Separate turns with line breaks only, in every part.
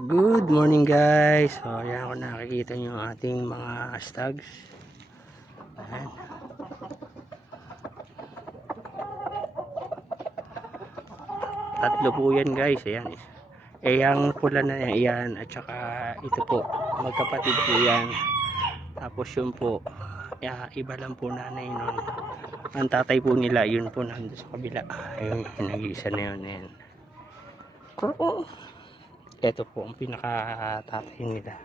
Good morning guys. So ayan kung nakikita nyo ang ating mga stags. Ayan. Tatlo po yan guys. Ayan. Eh yung pula na yan, yan at saka ito po magkapatid po yan. Tapos yun po ya, iba lang po nanay nun. Ang tatay po nila yun po nandun sa kabila. Ayun, nag-iisa na yun. Ayan. Krong. Ito po ang pinakatatay nila.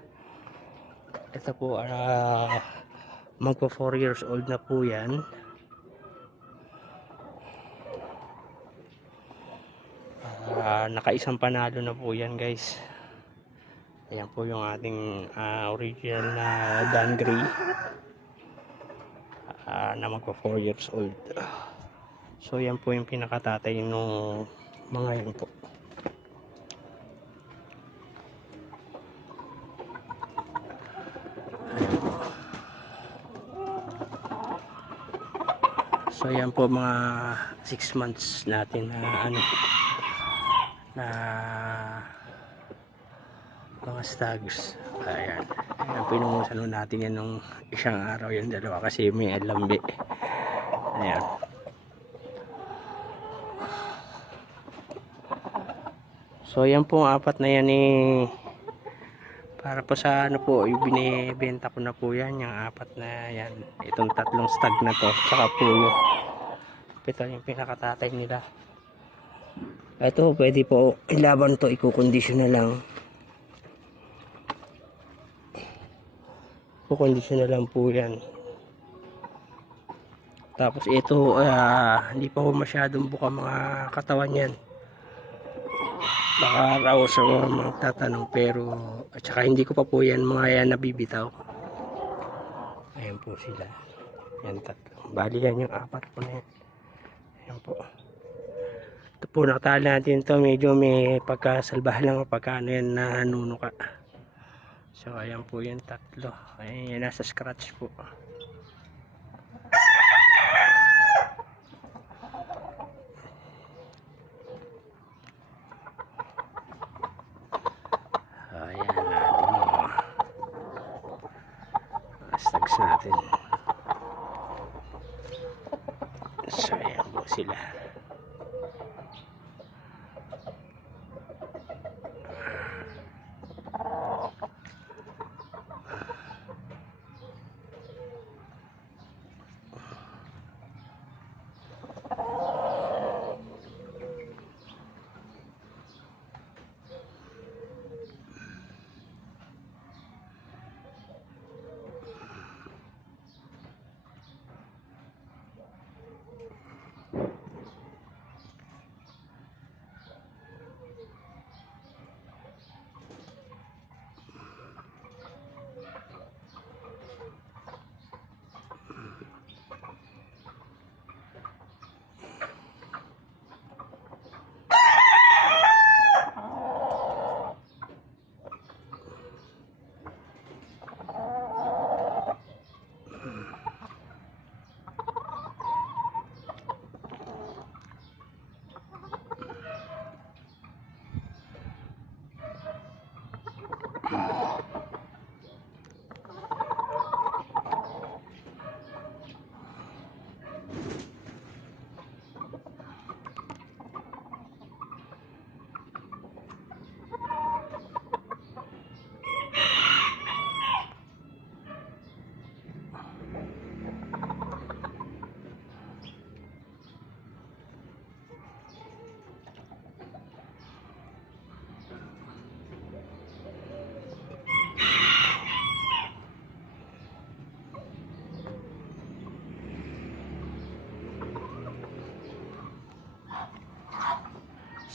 Ito po, ah magpa 4 years old na po yan. Ah, nakaisang panalo na po yan guys. Ayan po yung ating ah, original na Dan Gray. Ah, na magpa 4 years old. So yan po yung pinakatatay nung mga yun po. So yan po mga 6 months natin na ano na mga stags. Ayan. Ayan pinungusan nun natin yan nung isang araw yung dalawa kasi may alambi. Ayan. So yan po apat na yan eh para po sa ano po, yung binibenta ko na po yan, yung apat na yan. Itong tatlong stag na to, tsaka puyo. Ito yung pinakatatay nila. Ito, pwede po, ilaban to, ikukondisyon na lang. Kukondisyon na lang po yan. Tapos ito, ah, hindi pa po masyadong buka mga katawan yan baka raw sa mga magtatanong pero at saka hindi ko pa po yan mga yan nabibitaw. Ayan po sila. Yan tatlo. Bali yan yung apat po na yan. Ayan po. Ito po nakatali natin to. Medyo may pagkasalbahan lang pagka ano yan na nunuka so ayan po yung tatlo. Ayan yan nasa scratch po Ayan natin mga stags natin. So, ayan sila.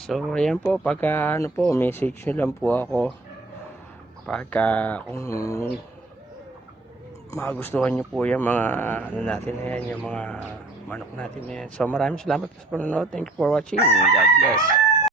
So, ayan po, pagka ano po, message nyo lang po ako. Pagka kung magustuhan nyo po yung mga ano natin na yan, yung mga manok natin na yan. So, maraming salamat po sa panonood. Thank you for watching. God bless.